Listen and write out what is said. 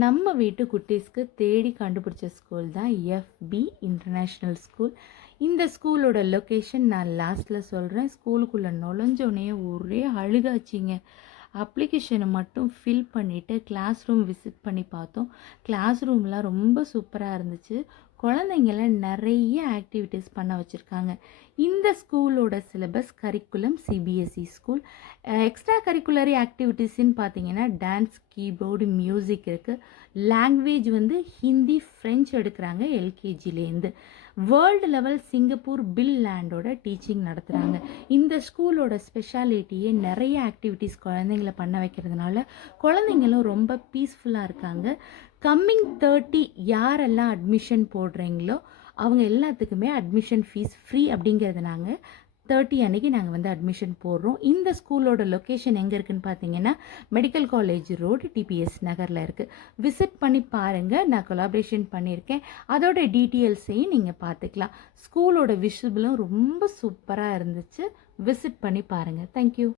நம்ம வீட்டு குட்டீஸ்க்கு தேடி கண்டுபிடிச்ச ஸ்கூல் தான் எஃப்பி இன்டர்நேஷ்னல் ஸ்கூல். இந்த ஸ்கூலோட லொக்கேஷன் நான் லாஸ்ட்டில் சொல்கிறேன். ஸ்கூலுக்குள்ளே நுழைஞ்சோடனே ஒரே அழுகாச்சிங்க. அப்ளிகேஷனை மட்டும் ஃபில் பண்ணிவிட்டு கிளாஸ் ரூம் விசிட் பண்ணி பார்த்தோம். கிளாஸ் ரூம்லாம் ரொம்ப சூப்பராக இருந்துச்சு. குழந்தைங்கள நிறைய ஆக்டிவிட்டீஸ் பண்ண வச்சுருக்காங்க. இந்த ஸ்கூலோட syllabus curriculum CBSE school. Extra curricular ஆக்டிவிட்டீஸ்ன்னு பார்த்தீங்கன்னா டான்ஸ், கீபோர்டு, மியூசிக் இருக்குது. லாங்குவேஜ் வந்து ஹிந்தி, ஃப்ரெஞ்சு எடுக்கிறாங்க எல்கேஜிலேருந்து. வேர்ல்டு லெவல் சிங்கப்பூர் பில் லேண்டோட டீச்சிங் நடத்துகிறாங்க. இந்த ஸ்கூலோட ஸ்பெஷாலிட்டியே நிறைய ஆக்டிவிட்டீஸ் குழந்தைங்களை பண்ண வைக்கிறதுனால குழந்தைங்களும் ரொம்ப பீஸ்ஃபுல்லாக இருக்காங்க. கம்மிங் 30 யாரெல்லாம் அட்மிஷன் போடுறீங்களோ அவங்க எல்லாத்துக்குமே அட்மிஷன் ஃபீஸ் ஃப்ரீ அப்படிங்கிறதுனாங்க 30 அன்றைக்கி நாங்கள் வந்து அட்மிஷன் போடுறோம். இந்த ஸ்கூலோட லொக்கேஷன் எங்கே இருக்குதுன்னு பார்த்தீங்கன்னா மெடிக்கல் காலேஜ் ரோடு டிபிஎஸ் நகரில் இருக்குது. விசிட் பண்ணி பாருங்கள். நான் கொலாபரேஷன் பண்ணியிருக்கேன். அதோட டீட்டெயில்ஸையும் நீங்கள் பார்த்துக்கலாம். ஸ்கூலோட விஷுவலும் ரொம்ப சூப்பராக இருந்துச்சு. விசிட் பண்ணி பாருங்கள். தேங்க்யூ.